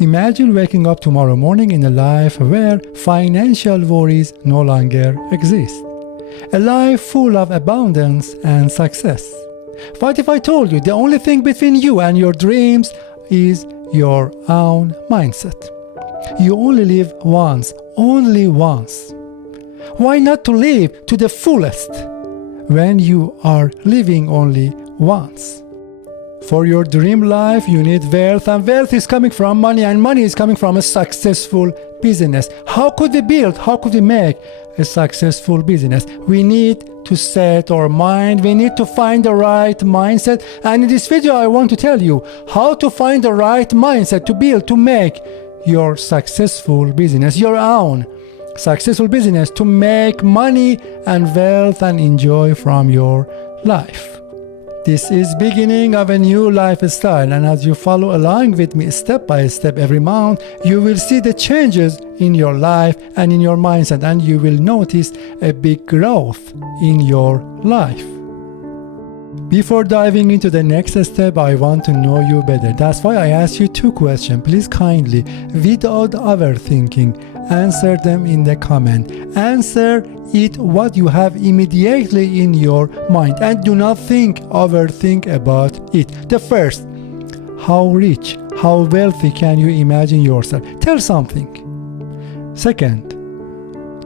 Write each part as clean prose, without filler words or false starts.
Imagine waking up tomorrow morning in a life where financial worries no longer exist. A life full of abundance and success. What if I told you the only thing between you and your dreams is your own mindset? You only live once, only once. Why not to live to the fullest when you are living only once? For your dream life, you need wealth, and wealth is coming from money, and money is coming from a successful business. How could we make a successful business? We need to set our mind, we need to find the right mindset, and in this video I want to tell you how to find the right mindset to build, to make your successful business, your own successful business, to make money and wealth and enjoy from your life. This is beginning of a new lifestyle, and as you follow along with me step by step every month, you will see the changes in your life and in your mindset, and you will notice a big growth in your life. Before diving into the next step, I want to know you better. That's why I ask you two questions. Please kindly, without overthinking, answer them in the comment. Answer it what you have immediately in your mind, and do not overthink about it. The first, how rich, how wealthy can you imagine yourself? Tell something. Second,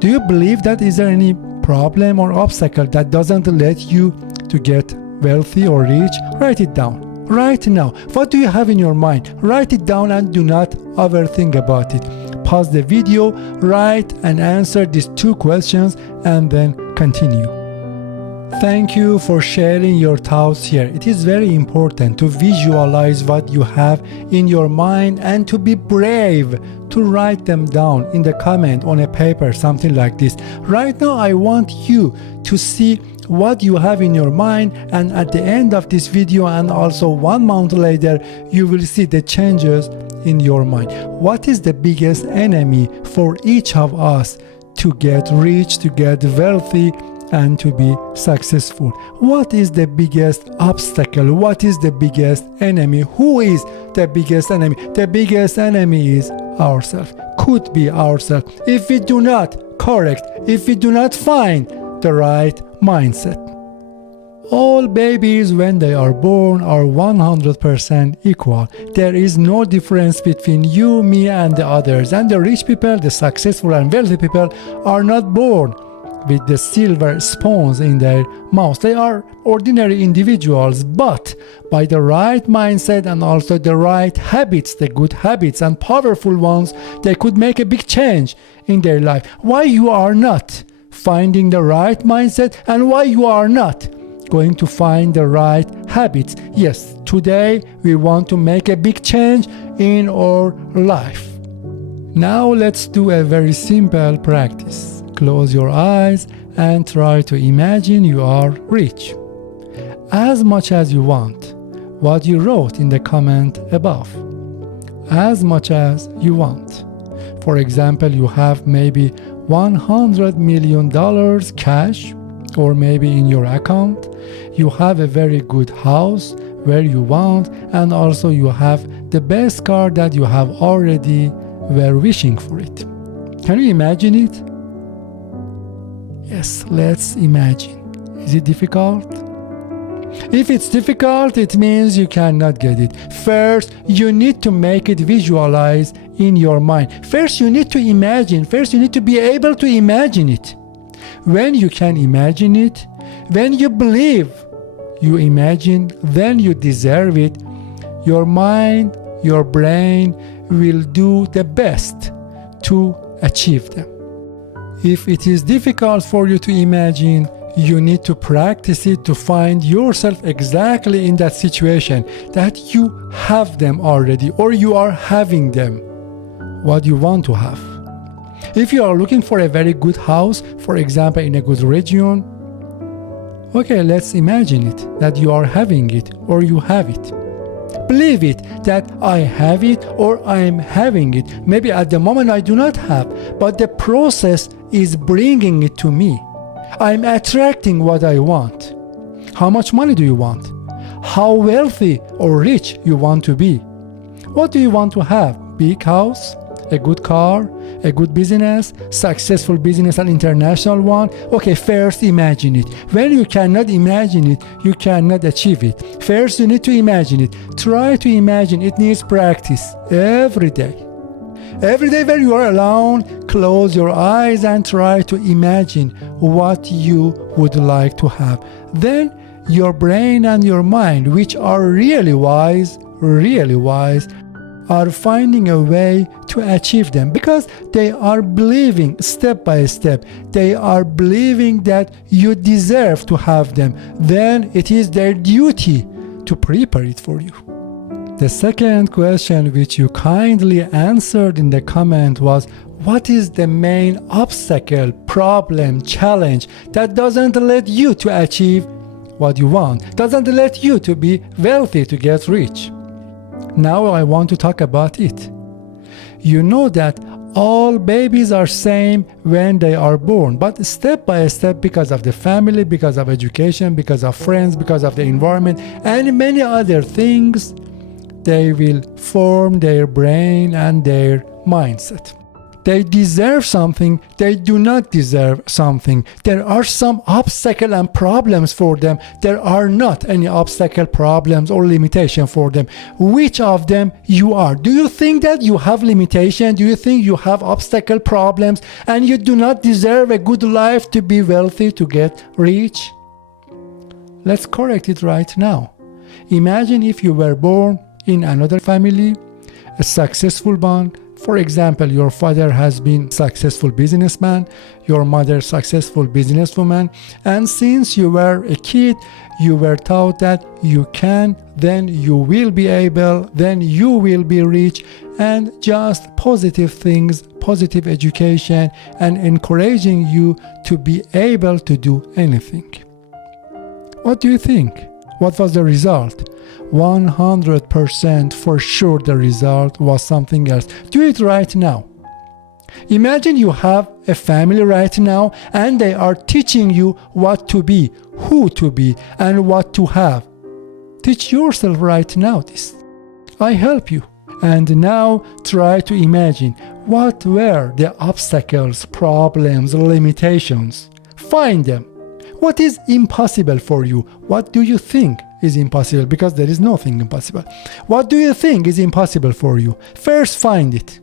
do you believe that is there any problem or obstacle that doesn't let you to get wealthy or rich? Write it down right now. What do you have in your mind? Write it down and do not overthink about it. Pause the video, write and answer these two questions, and then continue. Thank you for sharing your thoughts here. It is very important to visualize what you have in your mind and to be brave to write them down in the comment on a paper, something like this. Right now I want you to see what you have in your mind, and at the end of this video and also 1 month later, you will see the changes in your mind. What is the biggest enemy for each of us to get rich, to get wealthy, and to be successful? What is the biggest obstacle? What is the biggest enemy? Who is the biggest enemy? The biggest enemy is ourselves, could be ourselves, if we do not correct, if we do not find the right mindset. All babies when they are born are 100% equal. There is no difference between you, me, and the others. And the rich people, the successful and wealthy people, are not born with the silver spoons in their mouths. They are ordinary individuals, but by the right mindset and also the right habits, the good habits and powerful ones, they could make a big change in their life. Why you are not finding the right mindset, and why you are not going to find the right habits? Yes, today we want to make a big change in our life. Now let's do a very simple practice. Close your eyes and try to imagine you are rich. As much as you want, what you wrote in the comment above. As much as you want. For example, you have maybe $100 million cash, or maybe in your account. You have a very good house where you want, and also you have the best car that you have already were wishing for it. Can you imagine it? Yes, let's imagine. Is it difficult? If it's difficult, it means you cannot get it. First, you need to make it visualize in your mind. First, you need to imagine. First, you need to be able to imagine it. When you can imagine it, when you believe you imagine, then you deserve it. Your mind, your brain will do the best to achieve them. If it is difficult for you to imagine, you need to practice it to find yourself exactly in that situation, that you have them already or you are having them, what you want to have. If you are looking for a very good house, for example in a good region, okay, let's imagine it, that you are having it or you have it. Believe it, that I have it or I am having it. Maybe at the moment I do not have, but the process is bringing it to me. I'm attracting what I want. How much money do you want? How wealthy or rich you want to be? What do you want to have? big house, a good car, a good business, successful business, an international one. Okay, first imagine it. When you cannot imagine it, you cannot achieve it. First you need to imagine it. Try to imagine. It needs practice every day. Every day when you are alone, close your eyes and try to imagine what you would like to have. Then your brain and your mind, which are really wise, are finding a way to achieve them because they are believing step by step. They are believing that you deserve to have them. Then it is their duty to prepare it for you. The second question which you kindly answered in the comment was, what is the main obstacle, problem, challenge that doesn't let you to achieve what you want, doesn't let you to be wealthy, to get rich? Now I want to talk about it. You know that all babies are same when they are born, but step by step, because of the family, because of education, because of friends, because of the environment, and many other things, they will form their brain and their mindset. They deserve something, they do not deserve something. There are some obstacles and problems for them. There are not any obstacle, problems, or limitation for them. Which of them you are? Do you think that you have limitation? Do you think you have obstacle, problems, and you do not deserve a good life, to be wealthy, to get rich? Let's correct it right now. Imagine if you were born in another family, a successful one. For example, your father has been a successful businessman, your mother successful businesswoman, and since you were a kid, you were taught that you can, then you will be able, then you will be rich, and just positive things, positive education, and encouraging you to be able to do anything. What do you think? What was the result? 100% for sure the result was something else. Do it right now. Imagine you have a family right now and they are teaching you what to be, who to be, and what to have. Teach yourself right now this. I help you. And now try to imagine what were the obstacles, problems, limitations. Find them. What is impossible for you? What do you think is impossible? Because there is nothing impossible. What do you think is impossible for you? First find it.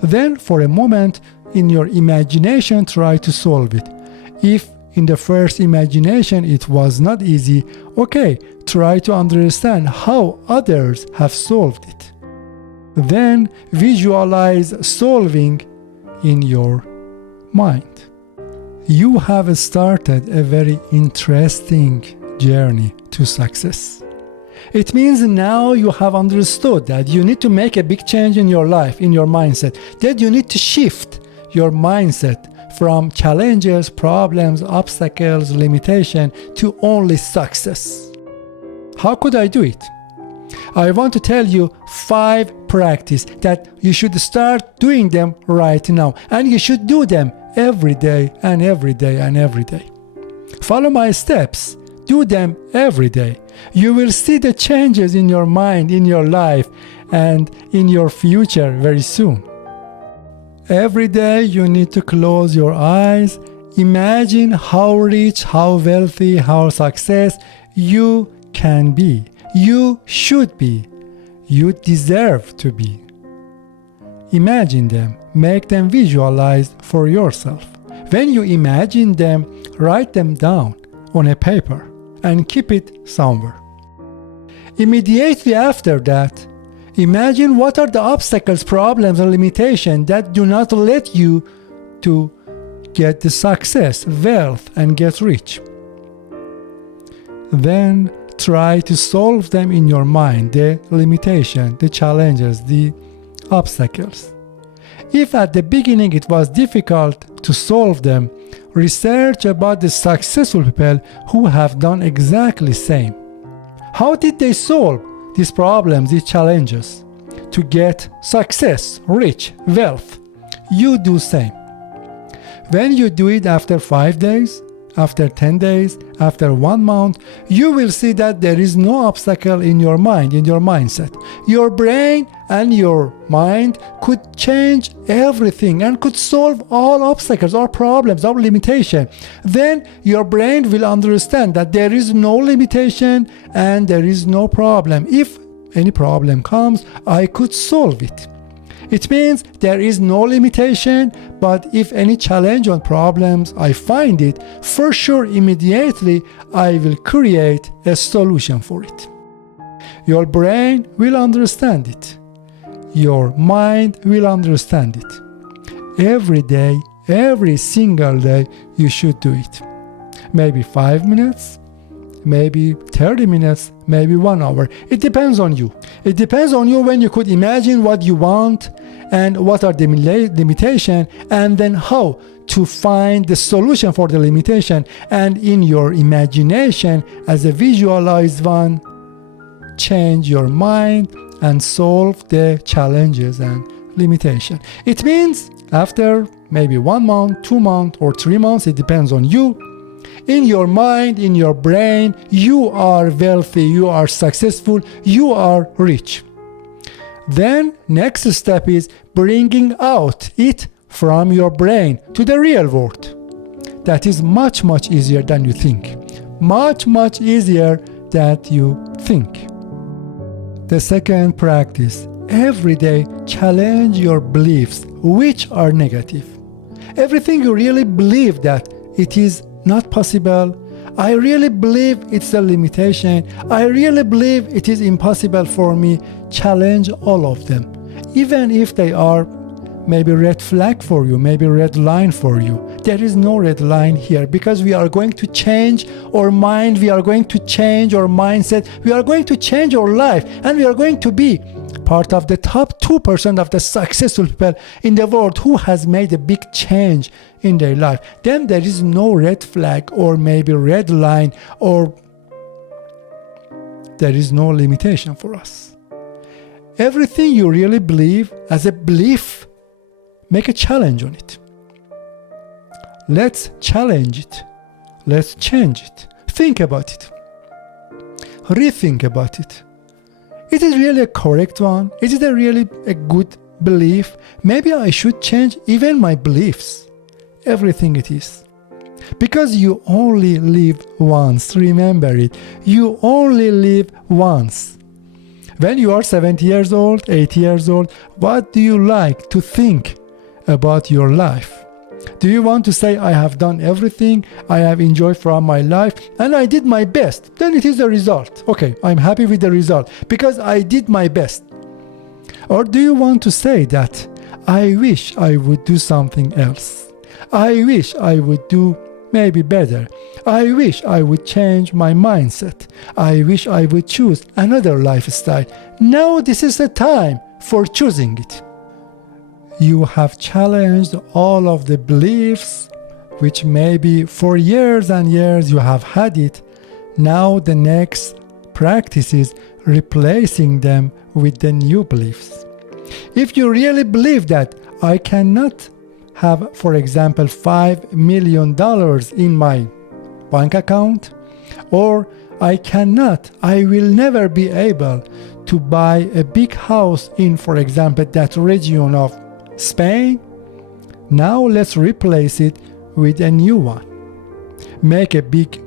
Then for a moment in your imagination try to solve it. If in the first imagination it was not easy, okay, try to understand how others have solved it. Then visualize solving in your mind. You have started a very interesting journey to success. It means now you have understood that you need to make a big change in your life, in your mindset, that you need to shift your mindset from challenges, problems, obstacles, limitation to only success. How could I do it? I want to tell you 5 practices that you should start doing them right now, and you should do them every day and every day and every day. Follow my steps. Do them every day. You will see the changes in your mind, in your life, and in your future very soon. Every day you need to close your eyes. Imagine how rich, how wealthy, how success you can be. You should be. You deserve to be. Imagine them. Make them visualize for yourself. When you imagine them, write them down on a paper and keep it somewhere. Immediately after that, imagine what are the obstacles, problems, and limitations that do not let you to get the success, wealth, and get rich. Then try to solve them in your mind, the limitation, the challenges, the obstacles. If at the beginning it was difficult to solve them, research about the successful people who have done exactly the same. How did they solve these problems, these challenges to get success, rich, wealth? You do same. When you do it after 5 days, after 10 days, after 1 month, you will see that there is no obstacle in your mind, in your mindset. Your brain and your mind could change everything and could solve all obstacles, all problems, all limitation. Then your brain will understand that there is no limitation and there is no problem. If any problem comes, I could solve it. It means there is no limitation, but if any challenge or problems I find it, for sure immediately I will create a solution for it. Your brain will understand it. Your mind will understand it. Every day, every single day, you should do it. Maybe 5 minutes, maybe 30 minutes, maybe 1 hour. It depends on you. It depends on you when you could imagine what you want and what are the limitations, and then how to find the solution for the limitation, and in your imagination as a visualized one, change your mind and solve the challenges and limitation. It means after maybe 1 month, 2 months, or 3 months, it depends on you. In your mind, in your brain, you are wealthy, you are successful, you are rich. Then next step is bringing out it from your brain to the real world. That is much easier than you think. Much easier than you think. The second practice, every day challenge your beliefs which are negative. Everything you really believe that it is not possible, I really believe it's a limitation, I really believe it is impossible for me, challenge all of them. Even if they are maybe red flag for you, maybe red line for you. There is no red line here, because we are going to change our mind, we are going to change our mindset, we are going to change our life, and we are going to be part of the top 2% of the successful people in the world who has made a big change in their life. Then there is no red flag or maybe red line, or there is no limitation for us. Everything you really believe as a belief, make a challenge on it. Let's challenge it. Let's change it. Think about it. Rethink about it. Is it really a correct one? Is it really a good belief? Maybe I should change even my beliefs. Everything it is. Because you only live once. Remember it. You only live once. When you are 70 years old, 80 years old, what do you like to think about your life? Do you want to say, I have done everything, I have enjoyed from my life, and I did my best? Then it is the result. Okay, I'm happy with the result because I did my best. Or do you want to say that, I wish I would do something else. I wish I would do maybe better. I wish I would change my mindset. I wish I would choose another lifestyle. Now this is the time for choosing it. You have challenged all of the beliefs which maybe for years and years you have had it. Now the next practice is replacing them with the new beliefs. If you really believe that I cannot have, for example, $5 million in my bank account, or I will never be able to buy a big house in, for example, that region of Spain, now let's replace it with a new one. Make a big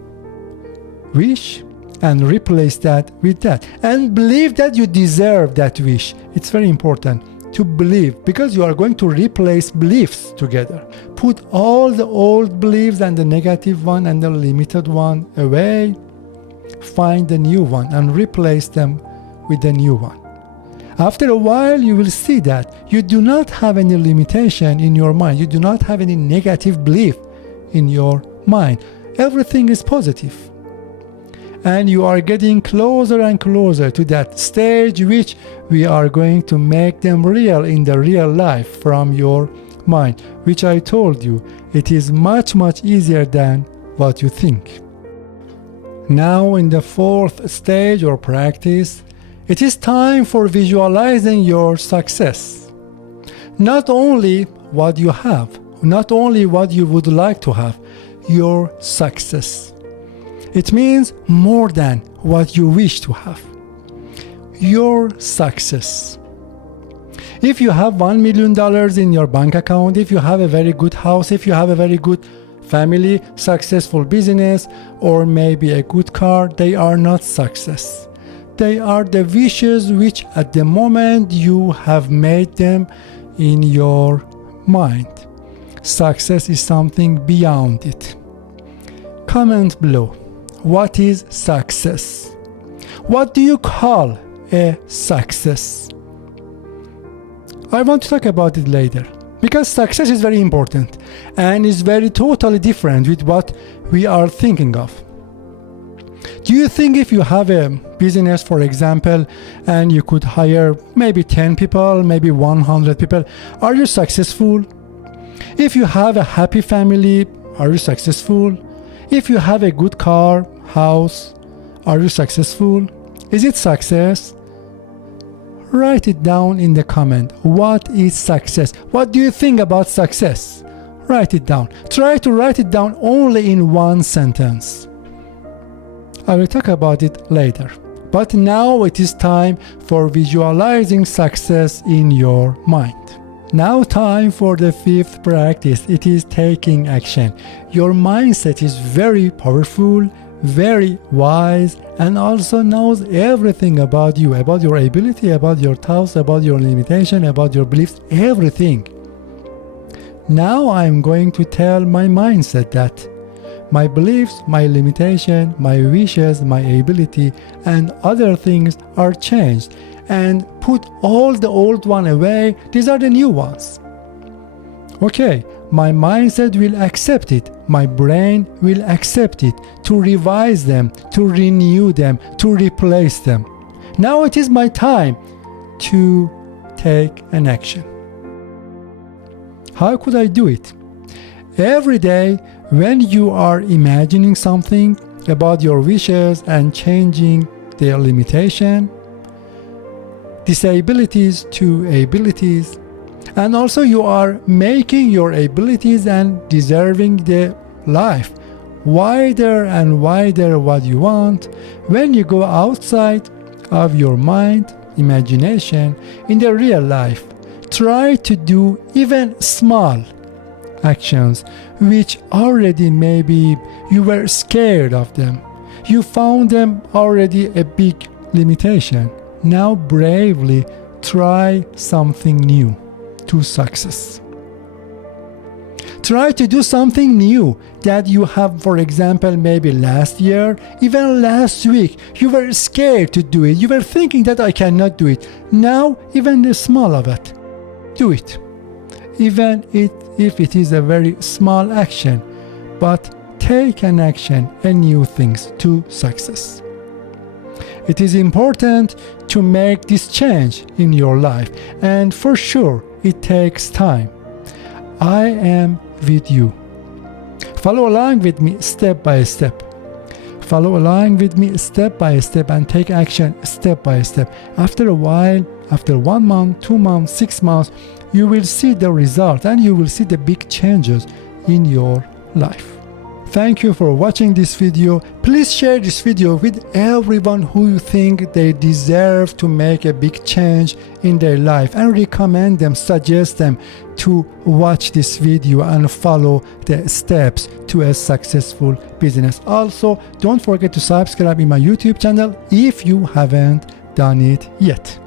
wish and replace that with that. And believe that you deserve that wish. It's very important to believe, because you are going to replace beliefs together. Put all the old beliefs and the negative one and the limited one away. Find the new one and replace them with the new one. After a while, you will see that you do not have any limitation in your mind. You do not have any negative belief in your mind. Everything is positive. And you are getting closer and closer to that stage which we are going to make them real in the real life from your mind, which I told you, it is much easier than what you think. Now in the fourth stage or practice, it is time for visualizing your success. Not only what you have, not only what you would like to have, your success. It means more than what you wish to have. Your success. If you have $1 million in your bank account, if you have a very good house, if you have a very good family, successful business, or maybe a good car, they are not success. They are the wishes which at the moment you have made them in your mind. Success is something beyond it. Comment below. What is success? What do you call a success? I want to talk about it later, because success is very important and is very totally different with what we are thinking of. Do you think if you have a business, for example, and you could hire maybe 10 people, maybe 100 people, are you successful? If you have a happy family, are you successful? If you have a good car, house, are you successful? Is it success? Write it down in the comment. What is success? What do you think about success? Write it down. Try to write it down only in one sentence. I will talk about it later. But now it is time for visualizing success in your mind. Now time for the fifth practice. It is taking action. Your mindset is very powerful, very wise, and also knows everything about you, about your ability, about your thoughts, about your limitation, about your beliefs, everything. Now I'm going to tell my mindset that my beliefs, my limitation, my wishes, my ability, and other things are changed, and put all the old one away. These are the new ones. Okay, my mindset will accept it. My brain will accept it, to revise them, to renew them, to replace them. Now it is my time to take an action. How could I do it? Every day when you are imagining something about your wishes and changing their limitation, disabilities to abilities, and also you are making your abilities and deserving the life wider and wider what you want. When you go outside of your mind, imagination, in the real life, try to do even small actions which already maybe you were scared of them. You found them already a big limitation. Now bravely try something new to success. Try to do something new that you have, for example, maybe last year, even last week, you were scared to do it. You were thinking that I cannot do it. Now, even the small of it, do it. Even if it is a very small action, but take an action and new things to success. It is important to make this change in your life, and for sure, it takes time. I am with you. Follow along with me step by step. Follow along with me step by step and take action step by step. After a while, after 1 month, 2 months, 6 months, you will see the result and you will see the big changes in your life. Thank you for watching this video. Please share this video with everyone who you think they deserve to make a big change in their life, and recommend them, suggest them to watch this video and follow the steps to a successful business. Also, don't forget to subscribe in my YouTube channel if you haven't done it yet.